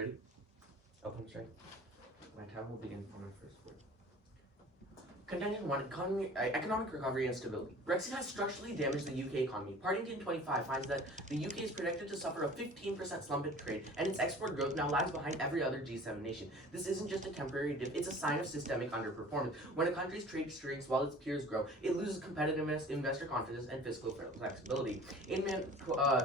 Ready? Open strike. My time will begin on my first word. Contention 1, economic recovery and stability. Brexit has structurally damaged the UK economy. Partington 25 finds that the UK is predicted to suffer a 15% slump in trade, and its export growth now lags behind every other G7 nation. This isn't just a temporary dip, it's a sign of systemic underperformance. When a country's trade shrinks while its peers grow, it loses competitiveness, investor confidence, and fiscal flexibility. Inman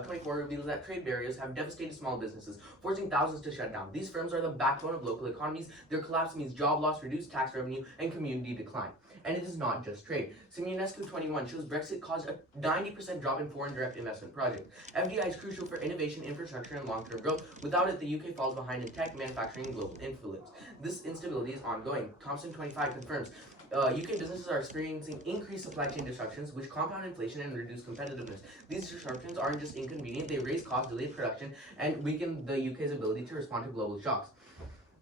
24 reveals that trade barriers have devastated small businesses, forcing thousands to shut down. These firms are the backbone of local economies. Their collapse means job loss, reduced tax revenue, and community decline. And it is not just trade. Simonescu 21 shows Brexit caused a 90% drop in foreign direct investment projects. FDI is crucial for innovation, infrastructure, and long-term growth. Without it, the UK falls behind in tech, manufacturing, and global influence. This instability is ongoing. Thompson 25 confirms UK businesses are experiencing increased supply chain disruptions, which compound inflation and reduce competitiveness. These disruptions aren't just inconvenient, they raise costs, delay production, and weaken the UK's ability to respond to global shocks.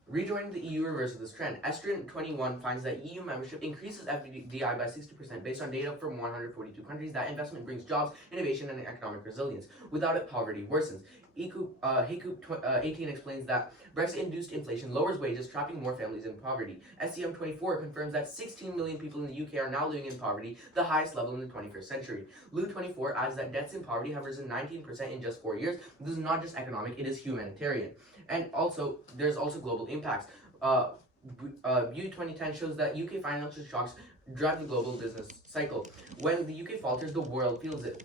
Rejoining the EU reverses this trend. Estrin 21 finds that EU membership increases FDI by 60% based on data from 142 countries. That investment brings jobs, innovation, and economic resilience. Without it, poverty worsens. Heycoop 18 explains that Brexit-induced inflation lowers wages, trapping more families in poverty. SCM 24 confirms that 16 million people in the UK are now living in poverty, the highest level in the 21st century. Lou 24 adds that deaths in poverty have risen 19% in just 4 years. This is not just economic, it is humanitarian. And also, there's also global impacts. View 2010 shows that UK financial shocks drive the global business cycle. When the UK falters, the world feels it.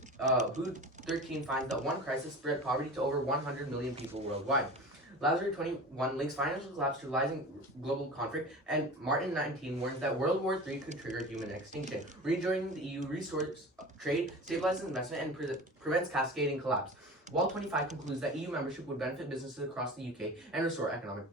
View 13 finds that one crisis spread poverty to over 100 million people worldwide. Lazarus 21 links financial collapse to rising global conflict, and Martin 19 warns that World War III could trigger human extinction. Rejoining the EU restores trade, stabilizes investment, and prevents cascading collapse. Wall 25 concludes that EU membership would benefit businesses across the UK and restore economic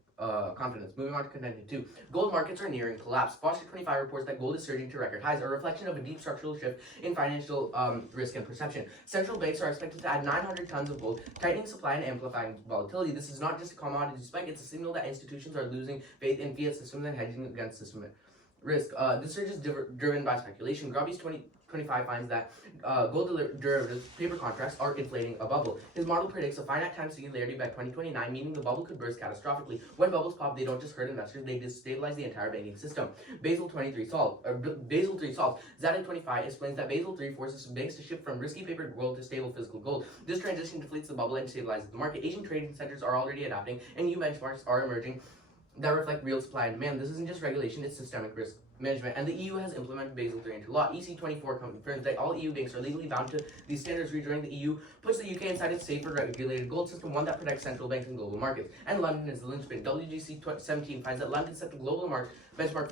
confidence. Moving on to contention 2. Gold markets are nearing collapse. Foster 25 reports that gold is surging to record highs, a reflection of a deep structural shift in financial risk and perception. Central banks are expected to add 900 tons of gold, tightening supply and amplifying volatility. This is not just a commodity spike, it's a signal that institutions are losing faith in fiat systems and hedging against systemic risk. This surge is driven by speculation. Grubby's 25 finds that gold derivatives paper contracts are inflating a bubble. His model predicts a finite time singularity by 2029, meaning the bubble could burst catastrophically. When bubbles pop, they don't just hurt investors, they destabilize the entire banking system. Basel 3 solved. Zata 25 explains that Basel 3 forces banks to shift from risky paper gold to stable physical gold. This transition deflates the bubble and stabilizes the market. Asian trading centers are already adapting, and new benchmarks are emerging that reflect real supply and demand. This isn't just regulation, it's systemic risk management, and the EU has implemented Basel III into law. EC24 confirms that all EU banks are legally bound to these standards. Rejoining the EU puts the UK inside a safer, regulated gold system, one that protects central banks and global markets. And London is the linchpin. WGC 17 finds that London set the global benchmark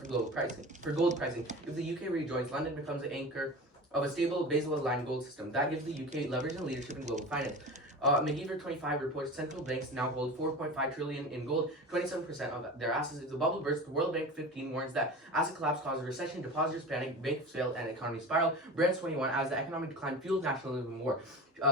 for gold pricing. If the UK rejoins, London becomes the anchor of a stable, Basel-aligned gold system. That gives the UK leverage and leadership in global finance. McGeever 25 reports central banks now hold 4.5 trillion in gold, 27% of their assets. If the bubble bursts, the World Bank 15 warns that asset collapse causes recession, depositors panic, banks fail, and economy spiral. Brands 21 adds that economic decline fuels nationalism war.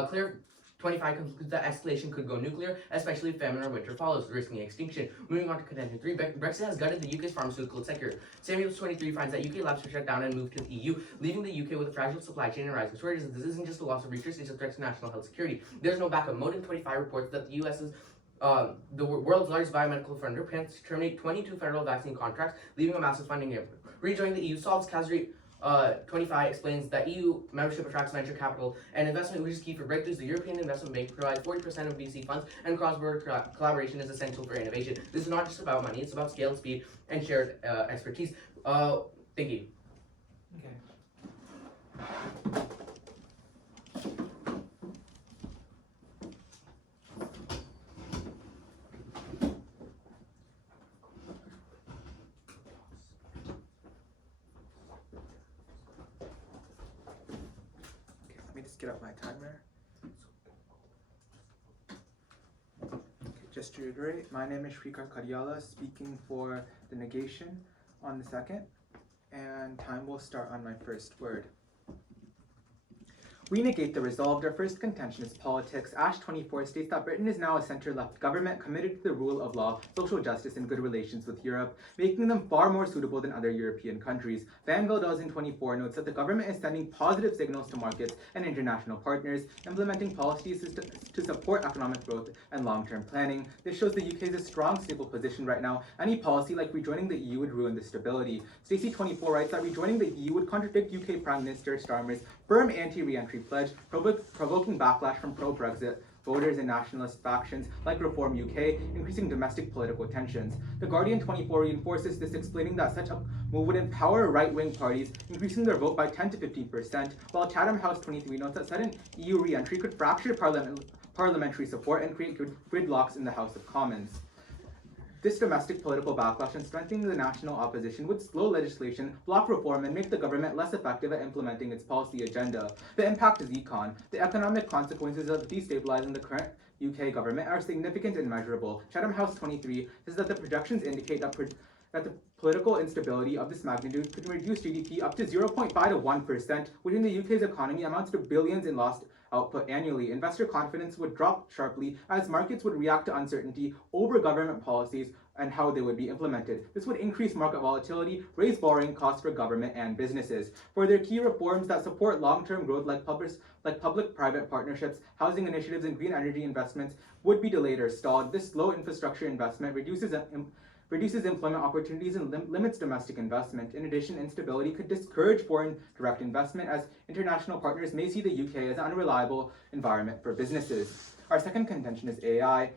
Clear 25 concludes that escalation could go nuclear, especially if famine or winter follows, risking extinction. Moving on to contention 3, Brexit has gutted the UK's pharmaceutical sector. Samuels 23 finds that UK labs were shut down and moved to the EU, leaving the UK with a fragile supply chain and rising shortages. This isn't just a loss of research, it's a threat to national health security. There's no backup. Modem 25 reports that the US's the world's largest biomedical funder plans to terminate 22 federal vaccine contracts, leaving a massive funding gap. Rejoining the EU solves Kazri 25 explains that EU membership attracts venture capital and investment, which is key for breakthroughs. The European Investment Bank provides 40% of VC funds, and cross-border collaboration is essential for innovation. This is not just about money, it's about scale, speed, and shared expertise. Thank you. Okay. Let me just get out my timer. Okay, just to reiterate, my name is ChKa Karyala, speaking for the negation on the second, and time will start on my first word. We negate the resolve. Our first contention is politics. Ash 24 states that Britain is now a center-left government committed to the rule of law, social justice, and good relations with Europe, making them far more suitable than other European countries. Van Veldelzen 24 notes that the government is sending positive signals to markets and international partners, implementing policies to support economic growth and long-term planning. This shows the UK is a strong, stable position right now. Any policy like rejoining the EU would ruin the stability. Stacey 24 writes that rejoining the EU would contradict UK Prime Minister Starmer's firm anti-re-entry pledge, provoking backlash from pro-Brexit voters and nationalist factions like Reform UK, increasing domestic political tensions. The Guardian 24 reinforces this, explaining that such a move would empower right-wing parties, increasing their vote by 10 to 15%, while Chatham House 23 notes that sudden EU re-entry could fracture parliamentary support and create gridlocks in the House of Commons. This domestic political backlash and strengthening the national opposition would slow legislation, block reform, and make the government less effective at implementing its policy agenda. The impact is econ. The economic consequences of destabilizing the current UK government are significant and measurable. Chatham House 23 says that the projections indicate that the political instability of this magnitude could reduce GDP up to 0.5 to 1%, which in the UK's economy amounts to billions in lost output annually. Investor confidence would drop sharply as markets would react to uncertainty over government policies and how they would be implemented. This would increase market volatility, raise borrowing costs for government and businesses. Further, key reforms that support long-term growth like public-private partnerships, housing initiatives, and green energy investments would be delayed or stalled. This slow infrastructure investment reduces employment opportunities and limits domestic investment. In addition, instability could discourage foreign direct investment as international partners may see the UK as an unreliable environment for businesses. Our second contention is AI.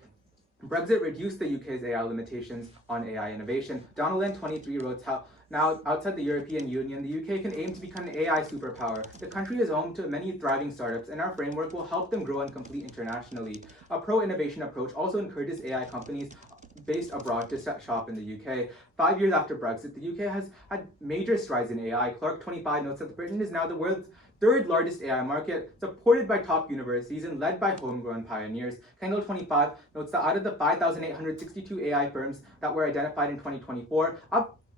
Brexit reduced the UK's AI limitations on AI innovation. Donald 23 wrote how now, outside the European Union, the UK can aim to become an AI superpower. The country is home to many thriving startups, and our framework will help them grow and compete internationally. A pro-innovation approach also encourages AI companies based abroad to set shop in the UK. 5 years after Brexit, the UK has had major strides in AI. Clark 25 notes that Britain is now the world's third largest AI market, supported by top universities and led by homegrown pioneers. Kendall 25 notes that out of the 5,862 AI firms that were identified in 2024,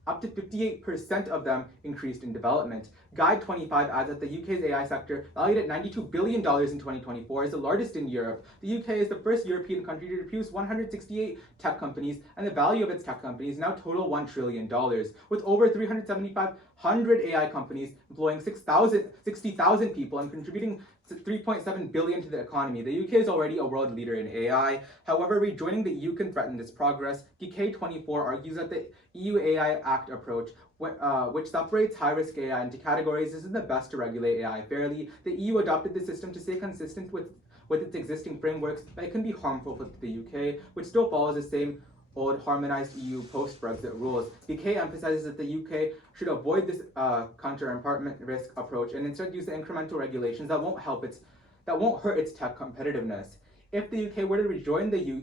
up to 58% of them increased in development. Guide 25 adds that the UK's AI sector, valued at $92 billion in 2024, is the largest in Europe. The UK is the first European country to produce 168 tech companies, and the value of its tech companies now total $1 trillion, with over 3,750 AI companies employing 60,000 people and contributing 3.7 billion to the economy. The UK is already a world leader in AI. However, rejoining the EU can threaten this progress. DK24 argues that the EU AI Act approach, which separates high-risk AI into categories, isn't the best to regulate AI fairly. The EU adopted the system to stay consistent with its existing frameworks, but it can be harmful for the UK, which still follows the same old harmonized EU post-Brexit rules. DK emphasizes that the UK should avoid this counter-impartment risk approach and instead use the incremental regulations that won't hurt its tech competitiveness. If the UK were to rejoin the EU,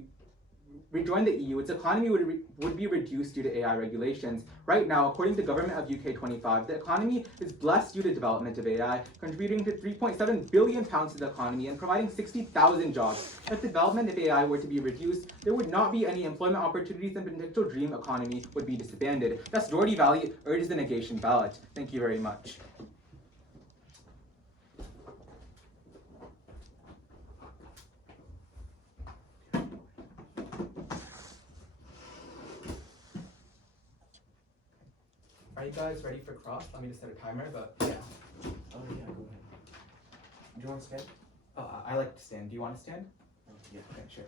its economy would be reduced due to AI regulations. Right now, according to Government of UK 25, the economy is blessed due to development of AI, contributing to £3.7 billion to the economy and providing 60,000 jobs. If development of AI were to be reduced, there would not be any employment opportunities and potential dream economy would be disbanded. Thus, Dougherty Valley urges the negation ballot. Thank you very much. Are you guys ready for cross? Let me just set a timer, but yeah. Oh yeah, go ahead. Do you want to stand? I like to stand. Do you want to stand? Oh, yeah. Okay, sure.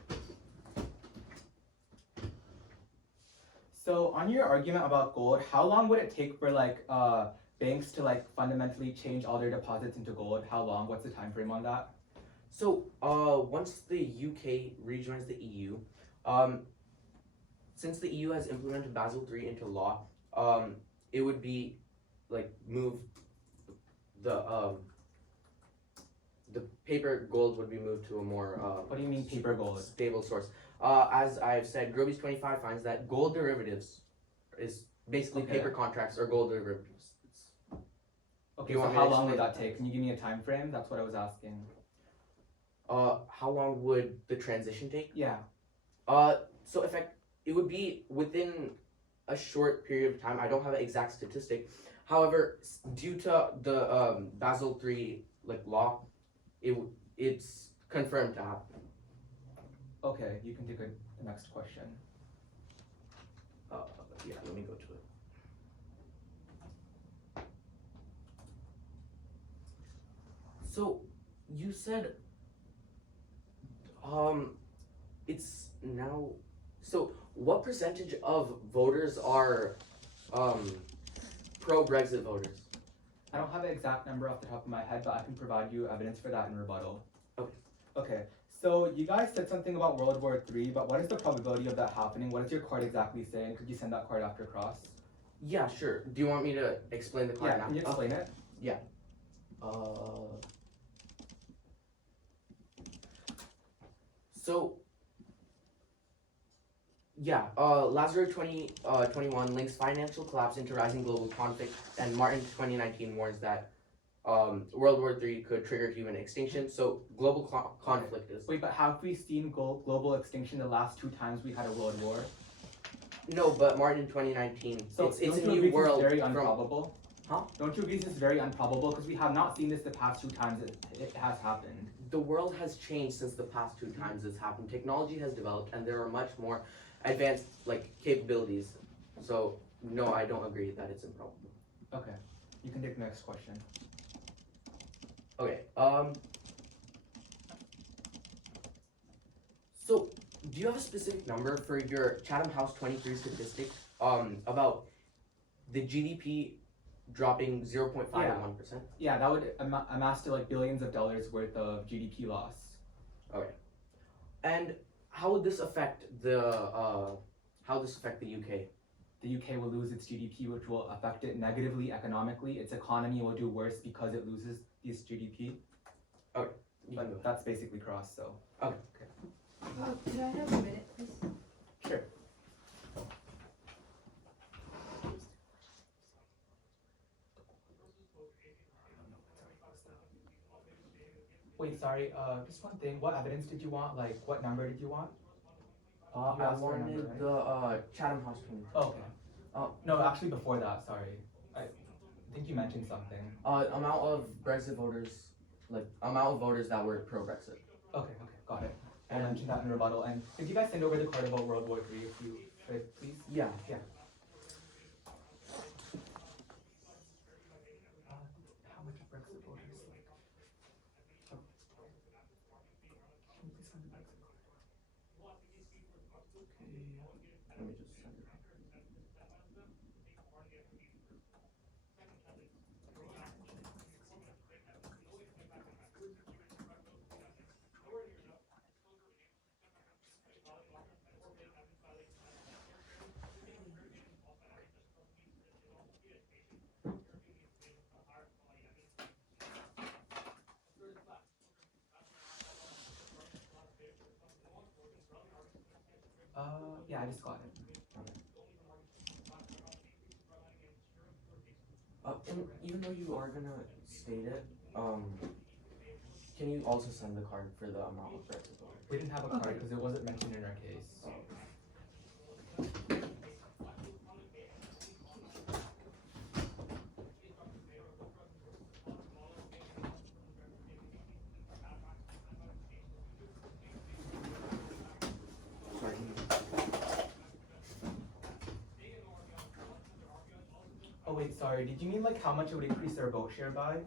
So on your argument about gold, how long would it take for banks to fundamentally change all their deposits into gold? How long? What's the time frame on that? So once the UK rejoins the EU, since the EU has implemented Basel III into law, it would be moved the paper gold would be moved to a more what do you mean paper gold? Stable source. As I've said, Groby's 25 finds that gold derivatives is basically paper contracts or gold derivatives. Okay, so how long would that take? Can you give me a time frame? That's what I was asking. How long would the transition take? Yeah. So it would be within a short period of time. I don't have an exact statistic. However, due to the Basel III law, it's confirmed to happen. Okay, you can take the next question. Yeah, let me go to it. So you said it's now, so what percentage of voters are pro-Brexit voters? I don't have an exact number off the top of my head, but I can provide you evidence for that in rebuttal. Okay. Okay, so you guys said something about World War III, but what is the probability of that happening? What does your card exactly say? And could you send that card after cross? Yeah, sure. Do you want me to explain the card Yeah, now? can you explain it? So yeah, Lazaro 2021 links financial collapse into rising global conflict, and Martin 2019 warns that World War III could trigger human extinction. So global conflict is. Wait, but have we seen global extinction the last 2 times we had a world war? No, but Martin 2019. So it's a don't you new agree world. This is very improbable? Huh? Don't you agree this is very improbable? Because we have not seen this the past 2 times it has happened. The world has changed since the past 2 times it's happened. Technology has developed, and there are much more advanced capabilities. So no, I don't agree that it's improbable. Okay, you can take the next question. Okay. So do you have a specific number for your Chatham House 23 statistic about the GDP dropping 0.5 to 1%? Yeah, that would amass to billions of dollars worth of GDP loss. Okay. And how would this affect the UK? The UK will lose its GDP, which will affect it negatively economically. Its economy will do worse because it loses its GDP. Okay. But that's basically cross, so. Okay. Could I have a minute, please? Sure. Wait, sorry, just one thing. What evidence did you want? What number did you want? I asked for a number, wanted right? the Chatham House 23. Oh, okay. No, actually before that, sorry. I think you mentioned something. Amount of Brexit voters, amount of voters that were pro-Brexit. Okay, got it. I mentioned that in rebuttal. And could you guys send over the card about World War III if you could, please? Yeah. How much Brexit voters like? Oh. Can you please send the Brexit card? Let me just send it. Yeah, I just got it. And even though you are gonna state it, can you also send the card for the amount of Brexit voters? We didn't have a card because it wasn't mentioned in our case. Sorry. Oh wait, sorry. Did you mean how much it would increase their vote share by?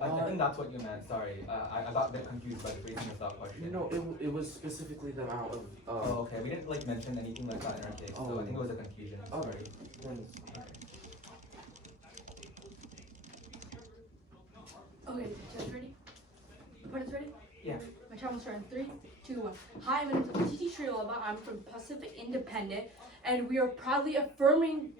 I think that's what you meant. Sorry, I got a bit confused by the phrasing of that question. No, it was specifically the amount of. Oh, okay. We didn't mention anything like that in our case, so I think it was a confusion. Oh. Sorry. Okay, just ready? Opponents ready? Yeah. My time will start in 3, 2, 1. Hi, my name is Titi Srilava. I'm from Pacific Independent, and we are proudly affirming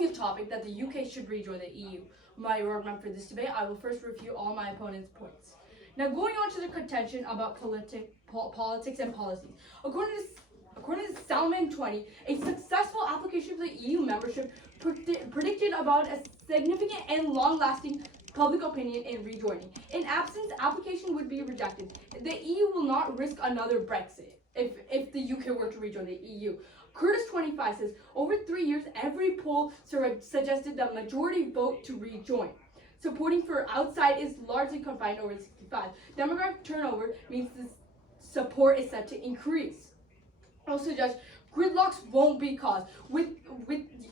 this topic that the UK should rejoin the EU. My roadmap for this debate, I will first review all my opponent's points. Now, going on to the contention about politics and policies. According to Salman 20, a successful application for the EU membership predicted about a significant and long-lasting public opinion in rejoining. In absence, application would be rejected. The EU will not risk another Brexit if the UK were to rejoin the EU. Curtis 25 says, over 3 years, every poll suggested the majority vote to rejoin. supporting for outside is largely confined over 65. Demographic turnover means this support is set to increase. Also, Judge, gridlocks won't be caused with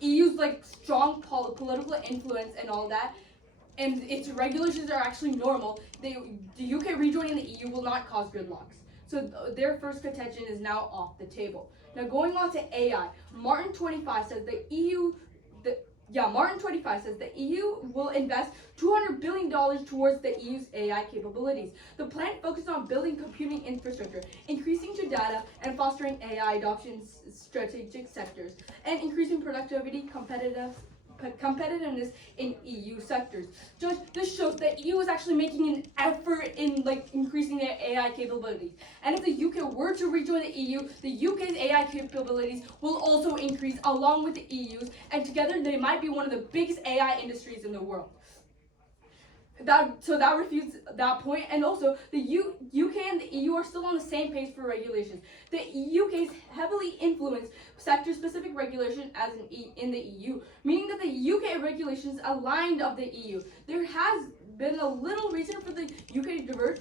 EU's like strong political influence and all that, and its regulations are actually normal. The UK rejoining the EU will not cause gridlocks. So their first contention is now off the table. Now going on to AI, Martin 25 says Martin 25 says the EU will invest $200 billion towards the EU's AI capabilities. The plan focuses on building computing infrastructure, increasing to data, and fostering AI adoption strategic sectors, and increasing productivity, competitiveness in EU sectors. Judge, this shows that EU is actually making an effort in increasing their AI capabilities. And if the UK were to rejoin the EU, the UK's AI capabilities will also increase along with the EU's, and together they might be one of the biggest AI industries in the world. That refutes that point, and also the UK and the EU are still on the same page for regulations. The UK's heavily influenced sector-specific regulation as in the EU, meaning that the UK regulations aligned of the EU. There has been a little reason for the UK to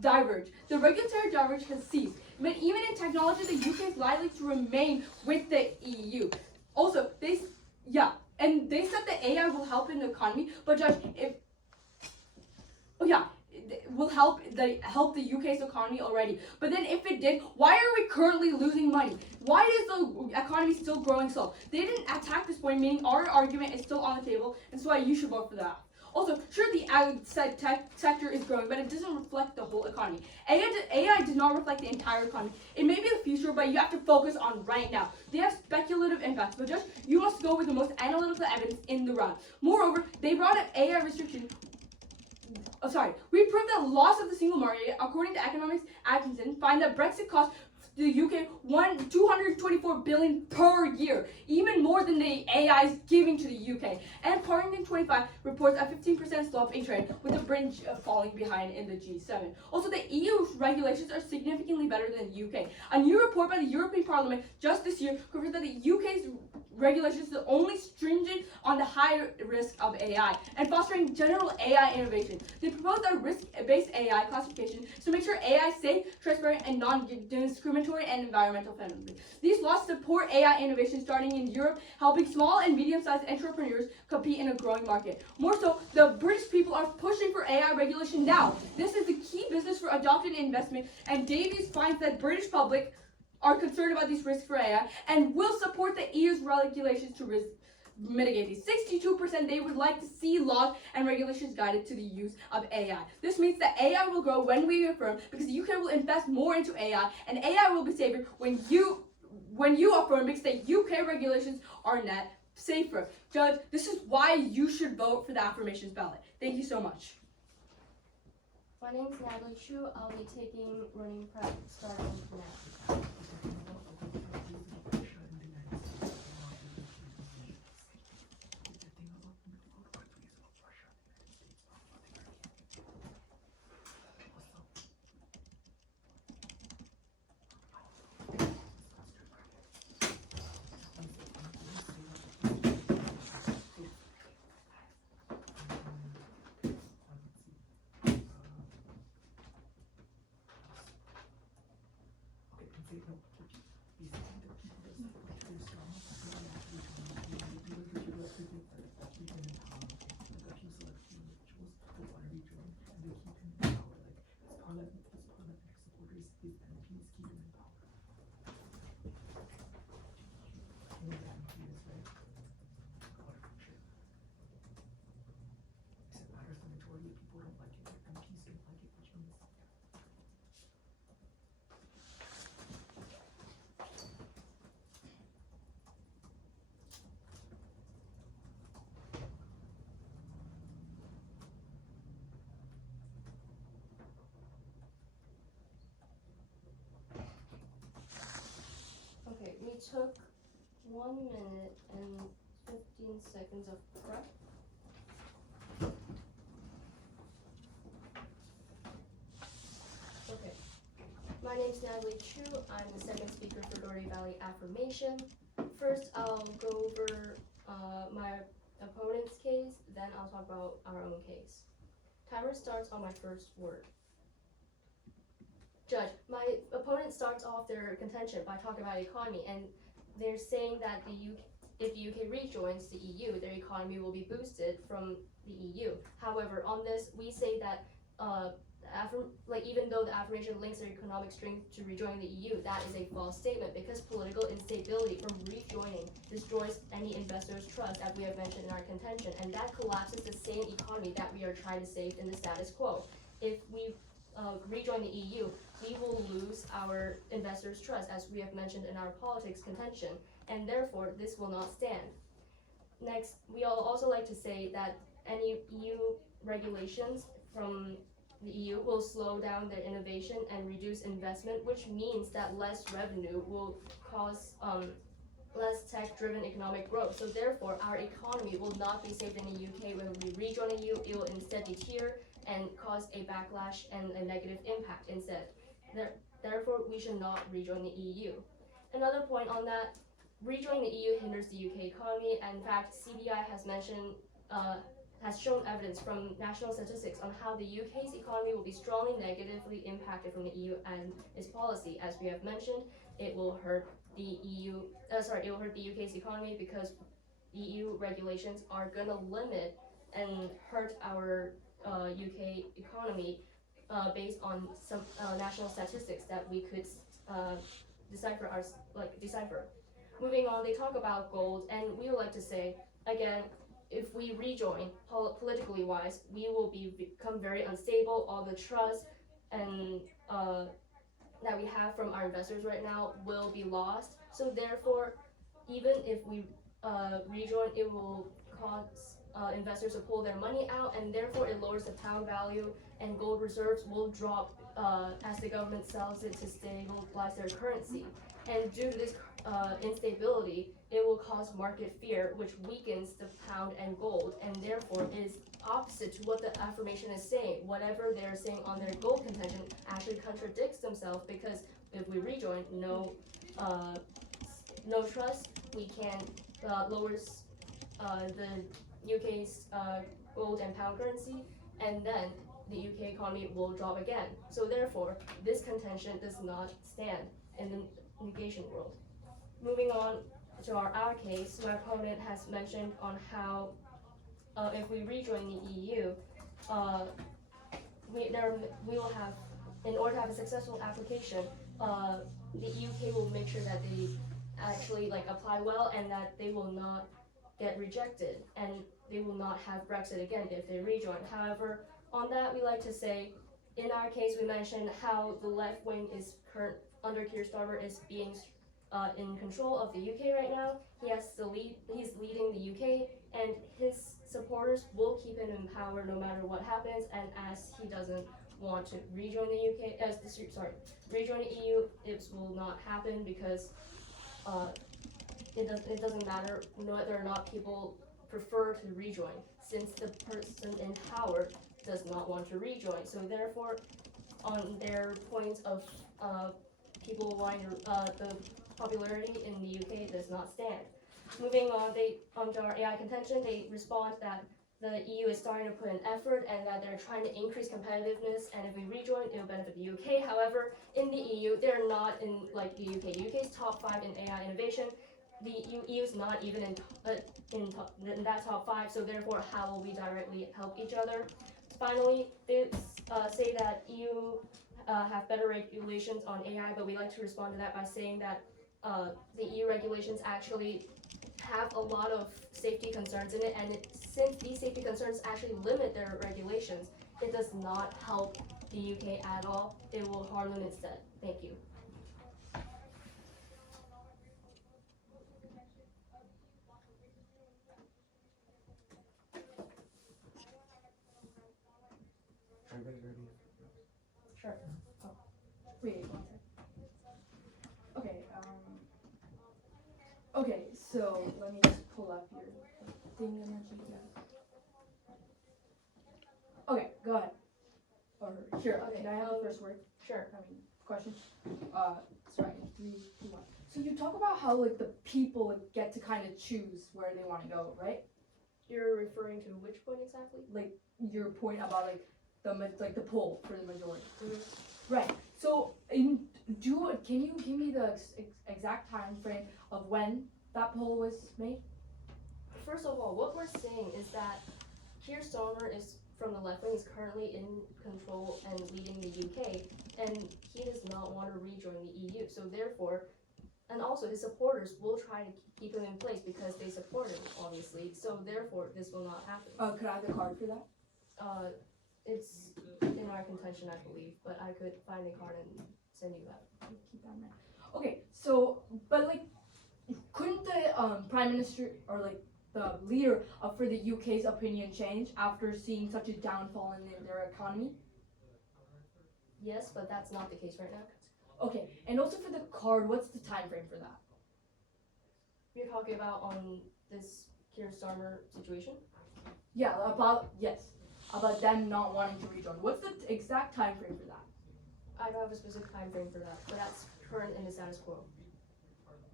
diverge. The regulatory diverge has ceased, but even in technology, the UK is likely to remain with the EU. Also, they said that AI will help in the economy, but Judge, will help the UK's economy already. But then if it did, why are we currently losing money? Why is the economy still growing slow? They didn't attack this point, meaning our argument is still on the table, and so why you should vote for that. Also, sure, the outside tech sector is growing, but it doesn't reflect the whole economy. AI does not reflect the entire economy. It may be the future, but you have to focus on right now. They have speculative impacts, but just you must go with the most analytical evidence in the round. Moreover, they brought up AI restriction. We proved that loss of the single market, according to economics Atkinson, find that Brexit cost the UK $224 billion per year, even more than the AI is giving to the UK. And Partington 25 reports a 15% slope in trade, with the British falling behind in the G7. Also, the EU regulations are significantly better than the UK. A new report by the European Parliament just this year confirmed that the UK's regulations are only stringent on the high risk of AI and fostering general AI innovation. They propose a risk-based AI classification to make sure AI is safe, transparent, and non-discriminatory and environmental friendly. These laws support AI innovation starting in Europe, helping small and medium-sized entrepreneurs compete in a growing market. More so, the British people are pushing for AI regulation now. This is the key business for adopting investment, and Davies finds that British public are concerned about these risks for AI and will support the EU's regulations to mitigate these. 62% they would like to see laws and regulations guided to the use of AI. This means that AI will grow when we affirm, because the UK will invest more into AI, and AI will be safer when you affirm, because the UK regulations are net safer. Judge, this is why you should vote for the affirmations ballot. Thank you so much. My name is Natalie Chu. I'll be taking running prep starting now. Okay, we took 1 minute and 15 seconds of prep. Okay, my name is Natalie Chu. I'm the second speaker for Dougherty Valley Affirmation. First, I'll go over my opponent's case, then I'll talk about our own case. Timer starts on my first word. Judge, my opponent starts off their contention by talking about economy, and they're saying that if the UK rejoins the EU, their economy will be boosted from the EU. However, on this, we say that even though the affirmation links their economic strength to rejoining the EU, that is a false statement because political instability from rejoining destroys any investor's trust, as we have mentioned in our contention, and that collapses the same economy that we are trying to save in the status quo. If we rejoin the EU, we will lose our investors' trust, as we have mentioned in our politics contention, and therefore this will not stand. Next, we also like to say that any EU regulations from the EU will slow down their innovation and reduce investment, which means that less revenue will cause less tech-driven economic growth. So therefore, our economy will not be saved in the UK when we rejoin the EU. It will instead deter and cause a backlash and a negative impact instead. Therefore, we should not rejoin the EU. Another point on that, rejoining the EU hinders the UK economy, and in fact, CBI has shown evidence from national statistics on how the UK's economy will be strongly negatively impacted from the EU and its policy. As we have mentioned, it will hurt the UK's economy because EU regulations are going to limit and hurt our UK economy based on some national statistics that we could decipher. Moving on, they talk about gold, and we would like to say again, if we rejoin politically wise, we will become very unstable. All the trust and that we have from our investors right now will be lost. So therefore, even if we rejoin, it will cause investors to pull their money out, and therefore it lowers the pound value, and gold reserves will drop as the government sells it to stabilize their currency. And due to this instability, it will cause market fear, which weakens the pound and gold, and therefore is opposite to what the affirmation is saying. Whatever they're saying on their gold contention actually contradicts themselves, because if we rejoin, no trust, we can lowers the UK's gold and pound currency, and then the UK economy will drop again. So therefore, this contention does not stand in the negation world. Moving on to our case, my opponent has mentioned on how if we rejoin the EU, we will have, in order to have a successful application, the UK will make sure that they actually apply well and that they will not get rejected, and they will not have Brexit again if they rejoin. However, on that, we like to say, in our case, we mentioned how the left wing is under Keir Starmer is being in control of the UK right now. He's leading the UK, and his supporters will keep him in power no matter what happens. And as he doesn't want to rejoin the UK, rejoin the EU, it will not happen because it doesn't matter whether or not people prefer to rejoin, since the person in power does not want to rejoin. So therefore, on their points of people wanting the popularity in the UK does not stand. Moving on, onto our AI contention, they respond that the EU is starting to put in effort and that they're trying to increase competitiveness, and if we rejoin, it will benefit the UK. However, in the EU, they're not in like the UK. The UK is top 5 in AI innovation. The EU is not even in that top 5, so therefore, how will we directly help each other? Finally, they say that EU have better regulations on AI, but we like to respond to that by saying that the EU regulations actually have a lot of safety concerns in it, and since these safety concerns actually limit their regulations, it does not help the UK at all. It will harm them instead. Thank you. Everybody ready? Sure. Oh. Wait, one sec. Okay, okay, so let me just pull up your thing and okay, go ahead. Or sure, Okay, can I have the first word? Sure. Question. Sorry, 3, 2, 1. So you talk about how the people get to kind of choose where they want to go, right? You're referring to which point exactly? Like your point about like the poll for the majority. Mm-hmm. Right. So can you give me the exact time frame of when that poll was made? First of all, what we're saying is that Keir Starmer is from the left wing, is currently in control and leading the UK, and he does not want to rejoin the EU. So therefore, and also his supporters will try to keep him in place because they support him, obviously. So therefore, this will not happen. Could I have the card for that? It's in our contention, I believe, but I could find a card and send you that. Keep that in mind. Okay. So, but like, couldn't the prime minister or like the leader for the UK's opinion change after seeing such a downfall in their economy? Yes, but that's not the case right now. Okay, and also for the card, what's the time frame for that? You're talking about on this Keir Starmer situation? Yeah, about them not wanting to rejoin. What's the exact time frame for that? I don't have a specific time frame for that, but that's current in the status quo.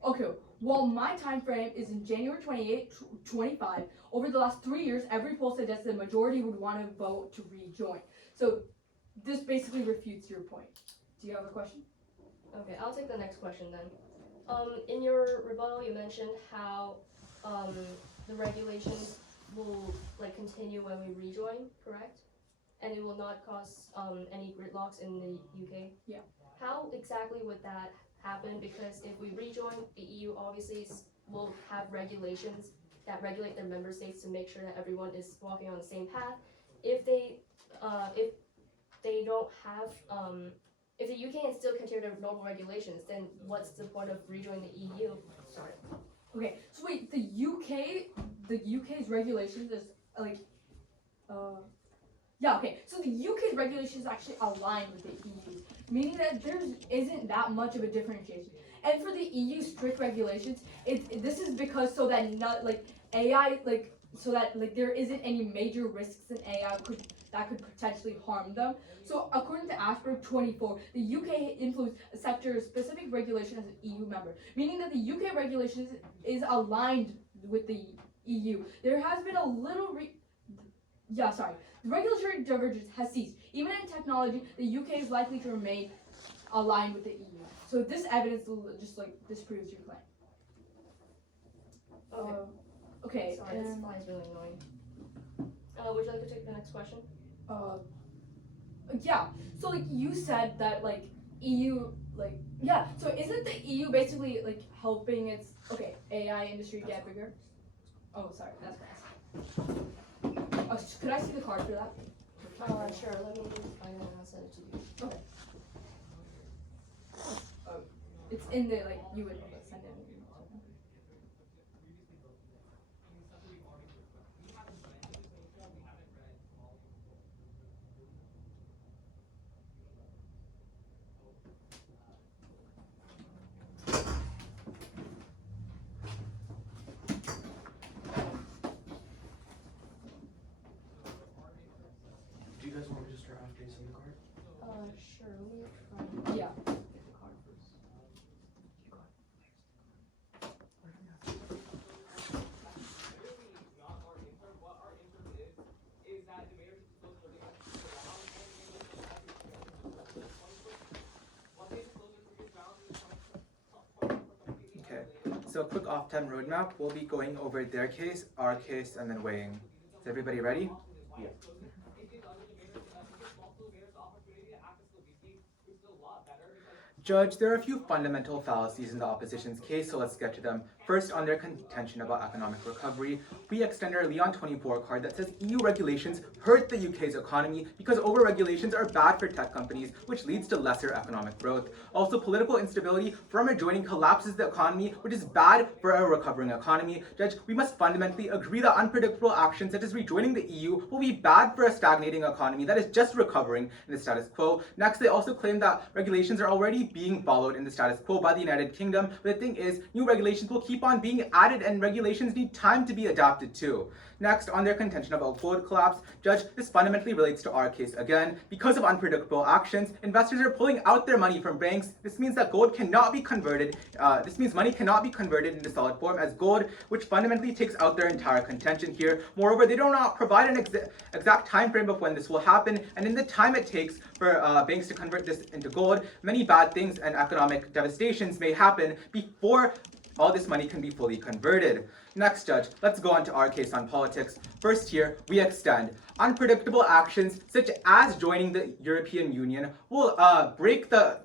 Okay, well, my time frame is in January 28, 25. Over the last 3 years, every poll suggests the majority would want to vote to rejoin. So this basically refutes your point. Do you have a question? Okay, I'll take the next question then. In your rebuttal, you mentioned how the regulations will like continue when we rejoin, correct? And it will not cause any gridlocks in the UK. Yeah. How exactly would that happen? Because if we rejoin, the EU obviously will have regulations that regulate their member states to make sure that everyone is walking on the same path. If they don't have if the UK can still continue their normal regulations, then what's the point of rejoining the EU? Sorry. Okay, so wait, the UK's regulations is like, yeah, okay. So the UK's regulations actually align with the EU's, meaning that there isn't that much of a differentiation. And for the EU strict regulations, this is because so that not like AI so that there isn't any major risks in AI that could potentially harm them. So according to Ashburg 24, the UK influenced a sector-specific regulation as an EU member, meaning that the UK regulations is aligned with the EU. There has been a little the regulatory divergence has ceased. Even in technology, the UK is likely to remain aligned with the EU. So this evidence just disproves your claim. Okay. Okay. Sorry, this fly is really annoying. Would you like to take the next question? Yeah. So you said that EU so isn't the EU basically helping its AI industry get bigger? Oh, sorry, that's fast. Could I see the card for that? Sure. Let me find it and I'll send it to you. Okay. It's in the you would send it. Do you guys want me to start after you send the card? Sure. Let me try. Yeah. Get the card first. Okay, so a quick off-time roadmap. We'll be going over their case, our case, and then weighing. Is everybody ready? Yeah. Judge, there are a few fundamental fallacies in the opposition's case, so let's get to them. First, on their contention about economic recovery, we extend our Leon 24 card that says EU regulations hurt the UK's economy because over-regulations are bad for tech companies, which leads to lesser economic growth. Also, political instability from rejoining collapses the economy, which is bad for a recovering economy. Judge, we must fundamentally agree that unpredictable actions such as rejoining the EU will be bad for a stagnating economy that is just recovering in the status quo. Next, they also claim that regulations are already keep being followed in the status quo by the United Kingdom. But the thing is, new regulations will keep on being added and regulations need time to be adapted to. Next, on their contention about gold collapse, Judge, this fundamentally relates to our case again. Because of unpredictable actions, investors are pulling out their money from banks. This means that gold cannot be converted. This means money cannot be converted into solid form as gold, which fundamentally takes out their entire contention here. Moreover, they do not provide an exact time frame of when this will happen, and in the time it takes for banks to convert this into gold, many bad things and economic devastations may happen before all this money can be fully converted. Next, Judge, let's go on to our case on politics. First here, we extend. Unpredictable actions such as joining the European Union will break the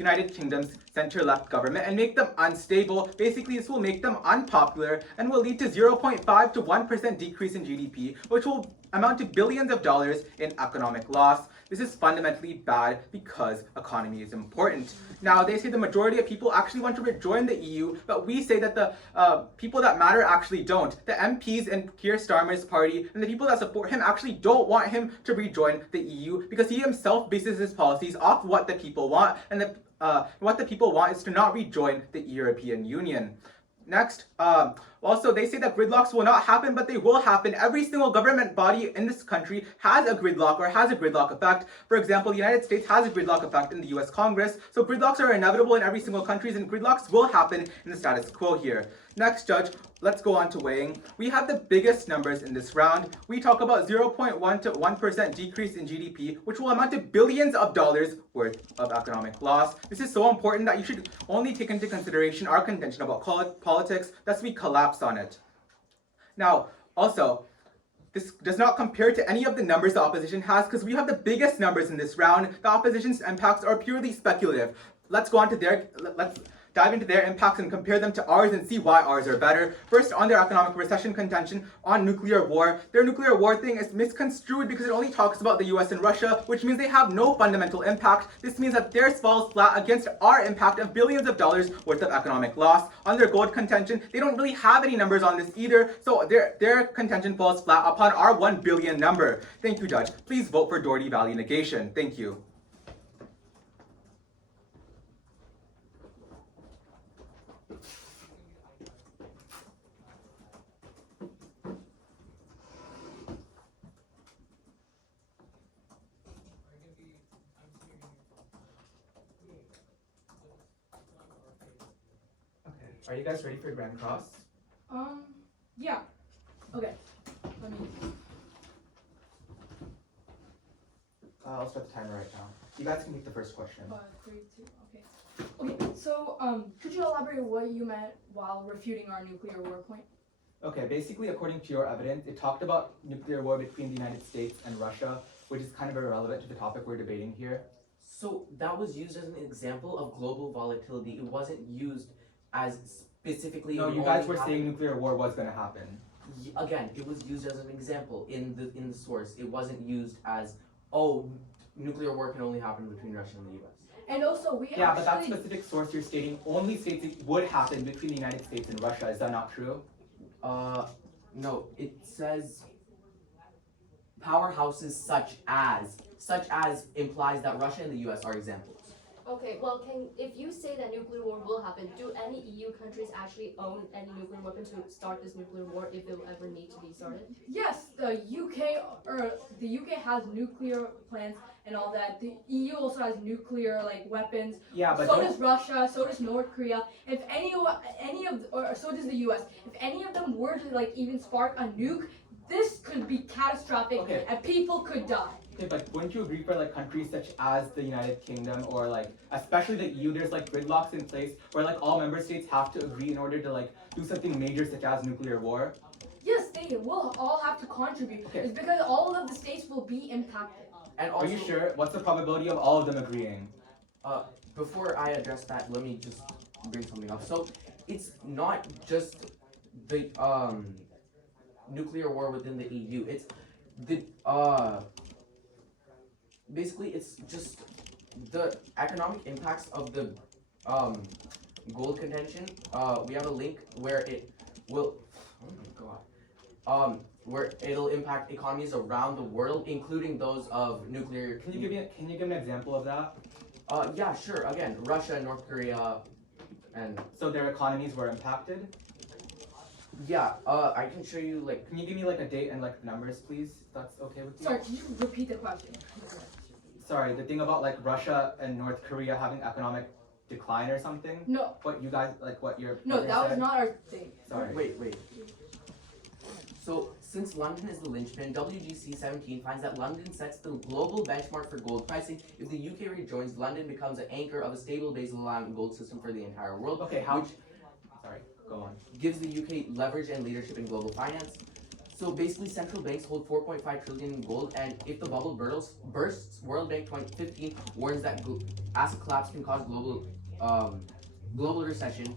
United Kingdom's center-left government and make them unstable. Basically, this will make them unpopular and will lead to 0.5 to 1% decrease in GDP, which will amount to billions of dollars in economic loss. This is fundamentally bad because economy is important. Now, they say the majority of people actually want to rejoin the EU, but we say that the people that matter actually don't. The MPs in Keir Starmer's party and the people that support him actually don't want him to rejoin the EU because he himself bases his policies off what the people want, and what the people want is to not rejoin the European Union. Next, also they say that gridlocks will not happen, but they will happen. Every single government body in this country has a gridlock or has a gridlock effect. For example, the United States has a gridlock effect in the US Congress. So gridlocks are inevitable in every single country, and gridlocks will happen in the status quo here. Next, Judge, let's go on to weighing. We have the biggest numbers in this round. We talk about 0.1 to 1% decrease in GDP, which will amount to billions of dollars worth of economic loss. This is so important that you should only take into consideration our contention about politics, thus we collapse on it. Now, also, this does not compare to any of the numbers the opposition has because we have the biggest numbers in this round. The opposition's impacts are purely speculative. Let's go on to let's dive into their impacts and compare them to ours and see why ours are better. First, on their economic recession contention on nuclear war. Their nuclear war thing is misconstrued because it only talks about the US and Russia, which means they have no fundamental impact. This means that theirs falls flat against our impact of billions of dollars worth of economic loss. On their gold contention, they don't really have any numbers on this either, so their contention falls flat upon our 1 billion number. Thank you, Judge. Please vote for Dougherty Valley negation. Thank you. Are you guys ready for Grand Cross? Yeah. Okay. Let me. I'll start the timer right now. You guys can take the first question. 5, 3, 2. Okay. So, could you elaborate what you meant while refuting our nuclear war point? Okay, basically, according to your evidence, it talked about nuclear war between the United States and Russia, which is kind of irrelevant to the topic we're debating here. So that was used as an example of global volatility. It wasn't used as specifically. No, you guys were saying nuclear war was going to happen. Again, it was used as an example in the source. It wasn't used as nuclear war can only happen between Russia and the U.S. And also, but that specific source you're stating only states it would happen between the United States and Russia. Is that not true? No. It says powerhouses such as implies that Russia and the U.S. are examples. Okay, well, if you say that nuclear war will happen, do any EU countries actually own any nuclear weapons to start this nuclear war if it will ever need to be started? Yes, the UK has nuclear plants and all that. The EU also has nuclear weapons. Yeah, but so does Russia. So does North Korea. If so does the US. If any of them were to even spark a nuke, this could be catastrophic and people could die. Okay, but wouldn't you agree for countries such as the United Kingdom or especially the EU, there's gridlocks in place where all member states have to agree in order to do something major such as nuclear war? Yes, they will all have to contribute. Okay. It's because all of the states will be impacted. And also, are you sure? What's the probability of all of them agreeing? Before I address that, let me just bring something up. So it's not just the nuclear war within the EU. It's the basically it's just the economic impacts of the gold contention. We have a link where it will where it'll impact economies around the world, including those of nuclear. Can you give me an example of that? Yeah, sure. Again, Russia, North Korea, and So their economies were impacted? yeah, I can show you like Can you give me like a date and like numbers, please? If that's okay with you? Sorry, can you repeat the question? Sorry, the thing about like Russia and North Korea having economic decline or something? No, What you guys, like what your no, partner that was said? not our thing. Sorry. wait. So, since London is the linchpin, WGC 17 finds that London sets the global benchmark for gold pricing. If the UK rejoins, London becomes an anchor of a stable baseline gold system for the entire world, Okay, how? which Sorry, go on. gives the UK leverage and leadership in global finance. So basically, central banks hold 4.5 trillion in gold, and if the bubble bursts, World Bank 2015 warns that asset collapse can cause global recession,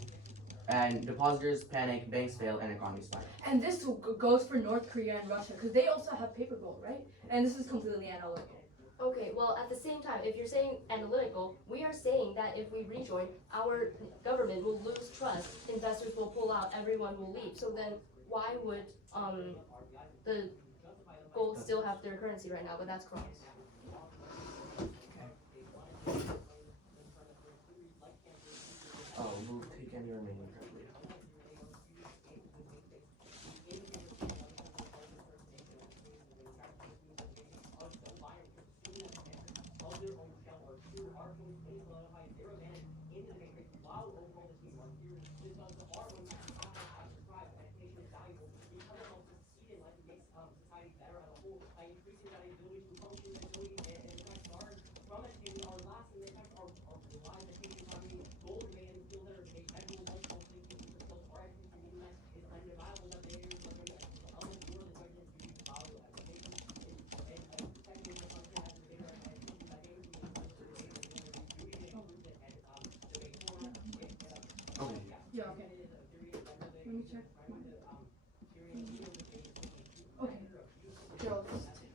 and depositors panic, banks fail, and economies spiral. And this goes for North Korea and Russia because they also have paper gold, right? And this is completely analytical. Okay, well, at the same time, if you're saying analytical, we are saying that if we rejoin, our government will lose trust, investors will pull out, everyone will leave. So then, why would the gold still have their currency right now? But that's correct. We'll take any remaining probably. Okay. Yeah, okay. Let me check. Okay. Gerald, one second.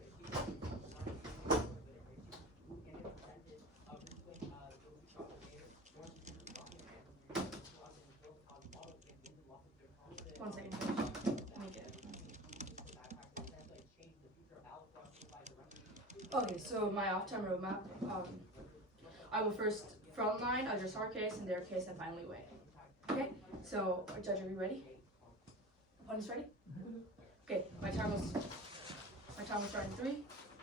Let me get it. Okay, so my off-time roadmap. I will first frontline, address our case and their case, and finally weigh. Okay, so Judge, are you ready? Opponents ready? Okay, my time will start in 3,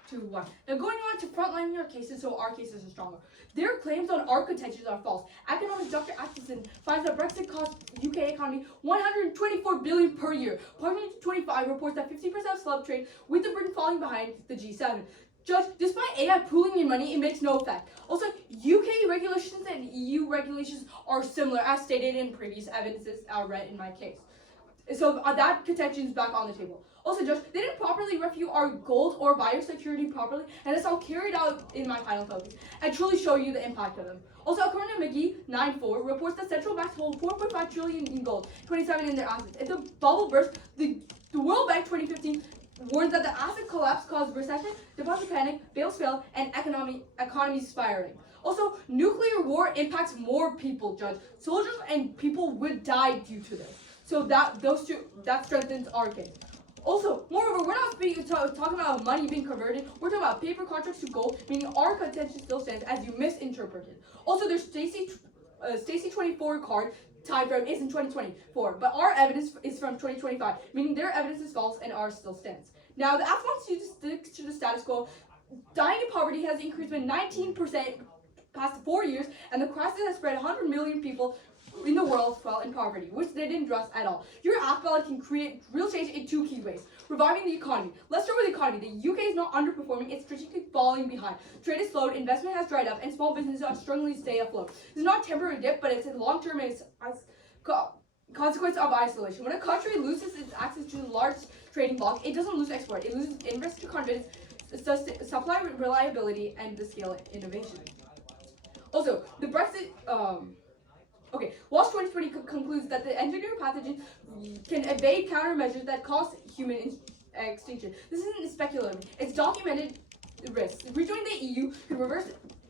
2, 1. Now going on to frontline your cases, so our cases are stronger. Their claims on our contentions are false. Economist Dr. Atkinson finds that Brexit cost UK economy 124 billion per year. Parliament 25 reports that 50% of slave trade, with the Britain falling behind the G7. Judge, despite AI pooling in money, it makes no effect. Also, UK regulations and EU regulations are similar, as stated in previous evidences I read in my case. So that contention is back on the table. Also, Judge, they didn't properly review our gold or biosecurity properly, and this all carried out in my final focus, and truly show you the impact of them. Also, according to McGee 9.4, reports that central banks hold 4.5 trillion in gold, 27 in their assets. If the bubble bursts, the World Bank 2015 warns that the asset collapse caused recession, deposit panic, bails fail, and economy spiraling. Also, nuclear war impacts more people, Judge. Soldiers and people would die due to this. So that strengthens our case. Also, moreover, we're not talking about money being converted. We're talking about paper contracts to gold, meaning our contention still stands as you misinterpreted. Also, their Stacy 24 card time frame is in 2024, but our evidence is from 2025, meaning their evidence is false and ours still stands. Now, the Afghan students stick to the status quo. Dying in poverty has increased by 19% past 4 years, and the crisis has spread 100 million people in the world fell in poverty, which they didn't address at all. Your app ballot can create real change in 2 key ways. Reviving the economy. Let's start with the economy. The UK is not underperforming, it's strategically falling behind. Trade is slowed, investment has dried up, and small businesses are struggling to stay afloat. This is not a temporary dip, but it's a long-term consequence of isolation. When a country loses its access to the large trading bloc, it doesn't lose export, it loses investor confidence, supply reliability, and the scale innovation. Also, the Brexit, Walsh 2020 concludes that the engineered pathogen can evade countermeasures that cause human extinction. This isn't speculative, it's documented risks. Rejoining the EU could reverse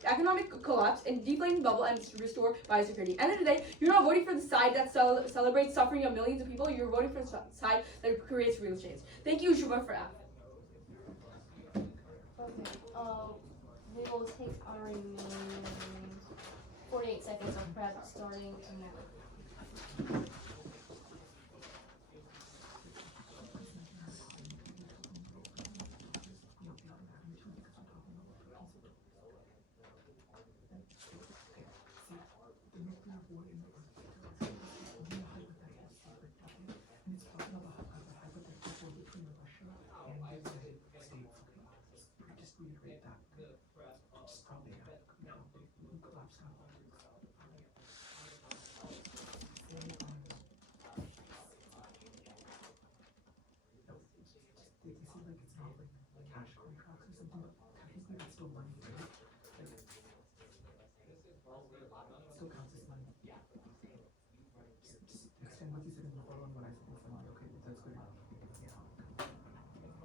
economic collapse and deflating bubble and restore biosecurity. End of the day, you're not voting for the side that celebrates suffering of millions of people, you're voting for the side that creates real change. Thank you, Shubha, for that. Okay, we will take our remaining 48 seconds of prep starting now.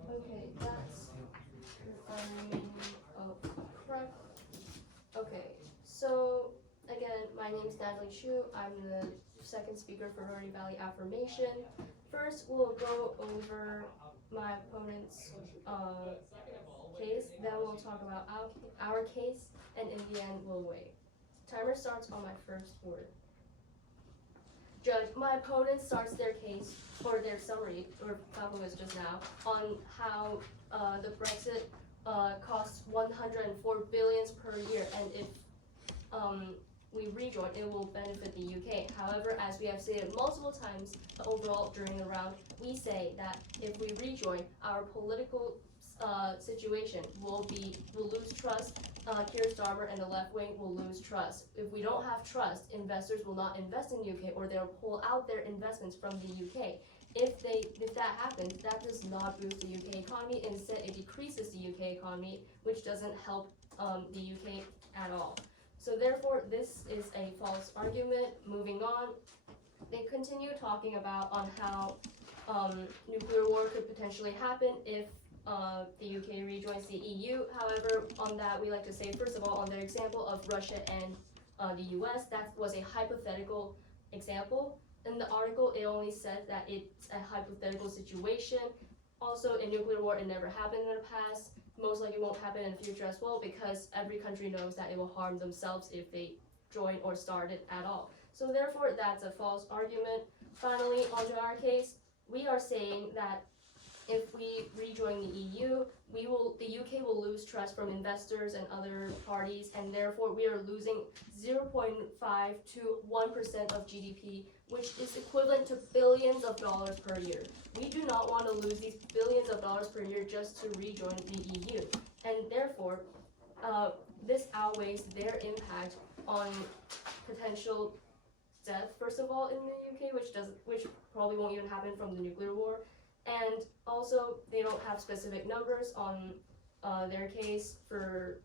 Okay, that's prep. Okay, so again, my name is Natalie Chu. I'm the second speaker for Dougherty Valley Affirmation. First, we'll go over my opponent's case, then we'll talk about our case, and in the end, we'll wait. Timer starts on my first word. Judge, my opponent starts their case, or their summary, or compliments just now, on how the Brexit costs 104 billions per year, and if we rejoin, it will benefit the UK. However, as we have stated multiple times overall during the round, we say that if we rejoin, our political situation will lose trust. Keir Starmer and the left wing will lose trust. If we don't have trust, investors will not invest in the UK, or they'll pull out their investments from the UK. If that happens, that does not boost the UK economy. Instead, it decreases the UK economy, which doesn't help the UK at all. So therefore, this is a false argument. Moving on, they continue talking about on how nuclear war could potentially happen if the UK rejoins the EU. However, on that, we like to say, first of all, on their example of Russia and the US, that was a hypothetical example. In the article, it only says that it's a hypothetical situation. Also, in nuclear war, it never happened in the past. Most likely won't happen in the future as well, because every country knows that it will harm themselves if they join or start it at all. So therefore, that's a false argument. Finally, onto our case, we are saying that if we rejoin the EU, the UK will lose trust from investors and other parties, and therefore we are losing 0.5 to 1% of GDP, which is equivalent to billions of dollars per year. We do not want to lose these billions of dollars per year just to rejoin the EU, and therefore this outweighs their impact on potential death, first of all, in the UK, which probably won't even happen from the nuclear war. And also, they don't have specific numbers on their case for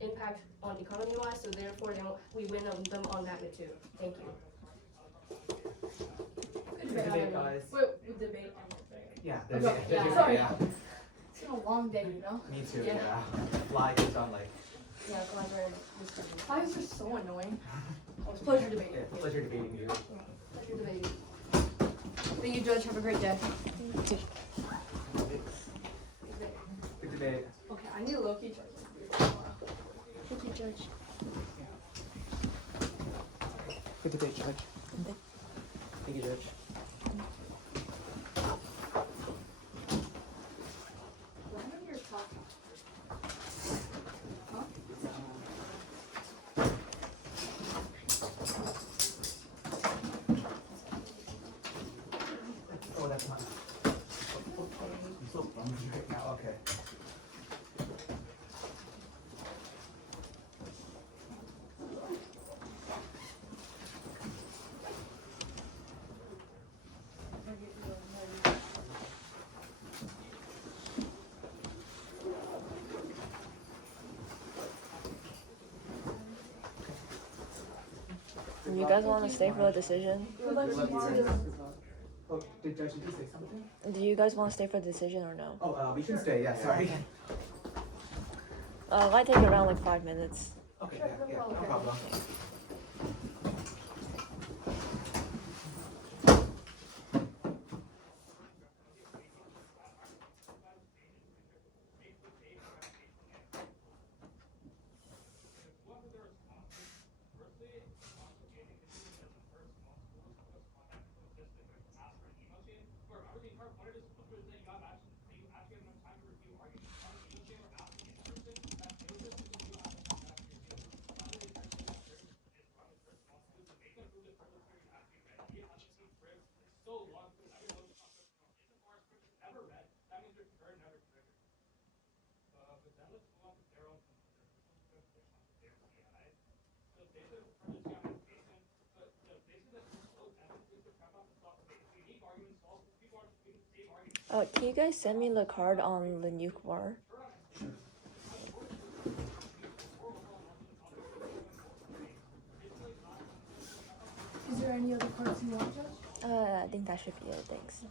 impact on economy-wise, so therefore we win them on magnitude. Thank you. Good debate, guys. Wait, debate. Yeah, Okay, there's sorry. yeah. It's been a long day, you know? Me too, Yeah. yeah. Fly goes on like. Yeah, collaborate. Why is this so annoying? Oh, it's a pleasure debating. Yeah, pleasure debating you. Pleasure debating. Thank you, Judge. Have a great day. Good debate. Okay, I need a low-key charge. Thank you, Judge. Good debate, Judge. Thank you, Judge. When you're talking. Huh? Oh, that's mine. I'm so clumsy right now. Okay. Do you guys want to stay for the decision? Oh, did Judge, did you say something? Do you guys want to stay for the decision or no? Oh, we can stay. Yeah, sorry. It might take around like 5 minutes. Okay, Sure, yeah, no no problem. problem. Can you guys send me the card on the nuke war? Is there any other parts you want, Judge? I think that should be it. Thanks.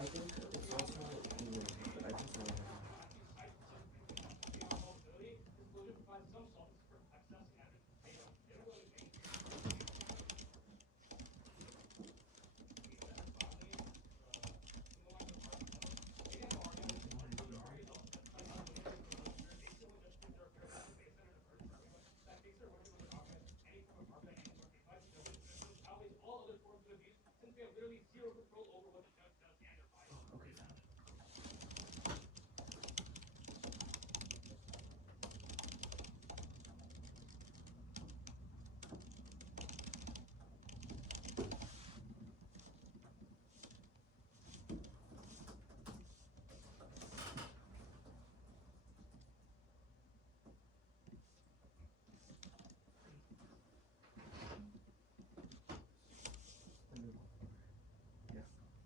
I think it's also English, but I just don't know.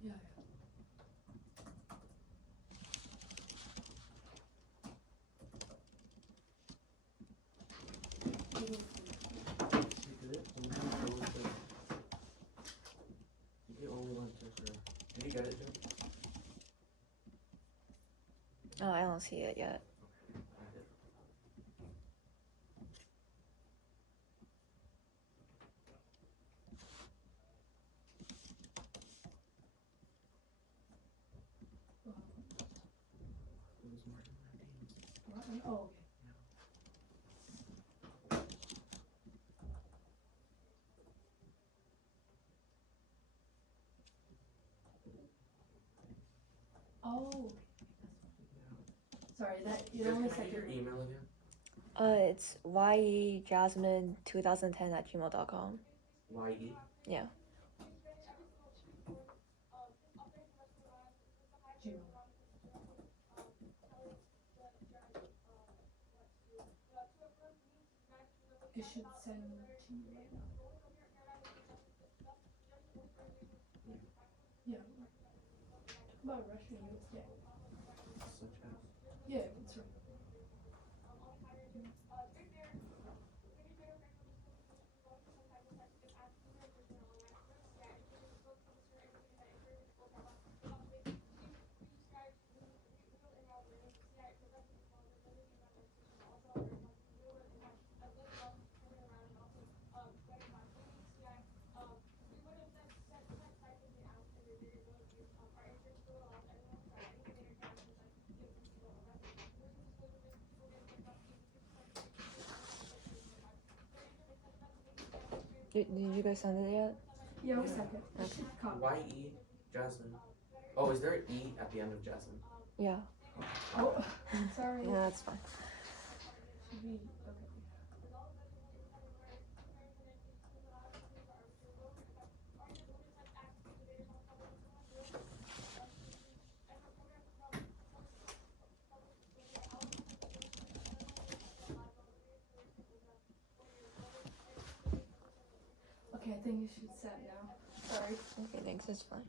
Yeah. She did it? I'm gonna go with the... You only went to her. Did you get it, Joe? Oh, I don't see it yet. I did. It was Martin Martinez. Martin? Oh, okay. Oh. Sorry, that it Joe, only can I said get your email again? It's yejasmine2010@gmail.com. Y-E? Yeah. Gmail. It should send to you right now. Yeah. About Russian, you would say. Such as? Yeah, that's right. Did you guys send it yet? Yeah, we sent it. It Okay. should come. Y-E? Jasmine. Oh, is there an E at the end of Jasmine? Yeah. Oh, sorry. Yeah, that's fine. Should be okay. Okay, I think you should set now. Sorry. Okay, thanks. That's fine.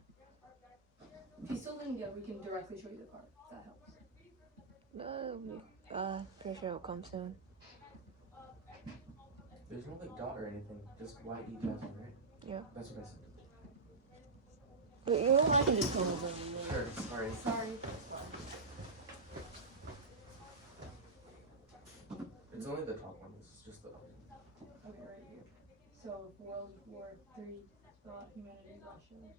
If you still didn't get it, we can directly show you the card. If that helps. Pretty sure it'll come soon. There's no like dot or anything, just Y-E Jasmine, right? Yeah. That's what I said. Wait, you know what? I can just tell them. Sure, sorry. Sorry. It's only the top one, this is just the other. Okay, right here. So World War III, humanity, Russia.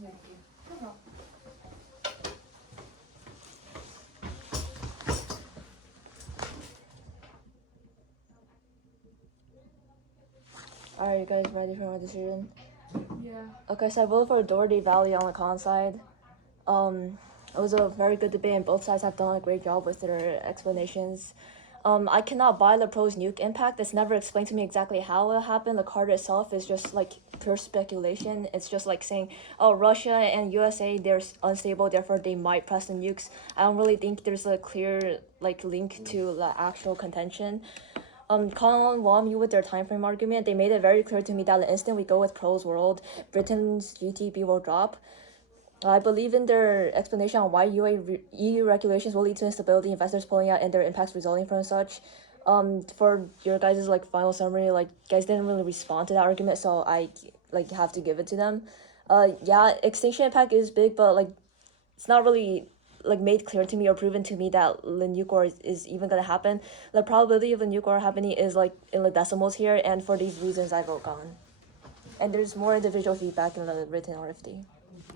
Yeah. No problem. Alright, you guys ready for my decision? Yeah. Okay, so I voted for Dougherty Valley on the con side. It was a very good debate, and both sides have done a great job with their explanations. I cannot buy the pros nuke impact. It's never explained to me exactly how it happened. The card itself is just like pure speculation. It's just like saying, oh, Russia and USA, they're unstable, therefore they might press the nukes. I don't really think there's a clear like link to the actual contention. Colin Wong with their time frame argument, they made it very clear to me that the instant we go with pros world, Britain's GDP will drop. I believe in their explanation on why EU regulations will lead to instability, investors pulling out, and their impacts resulting from such. For your guys' like final summary, like guys didn't really respond to that argument, so I like have to give it to them. Yeah, extinction impact is big, but like it's not really like made clear to me or proven to me that the nuke war is even gonna happen. The probability of the nuke war happening is like in the decimals here, and for these reasons I vote gone. And there's more individual feedback in the written RFD.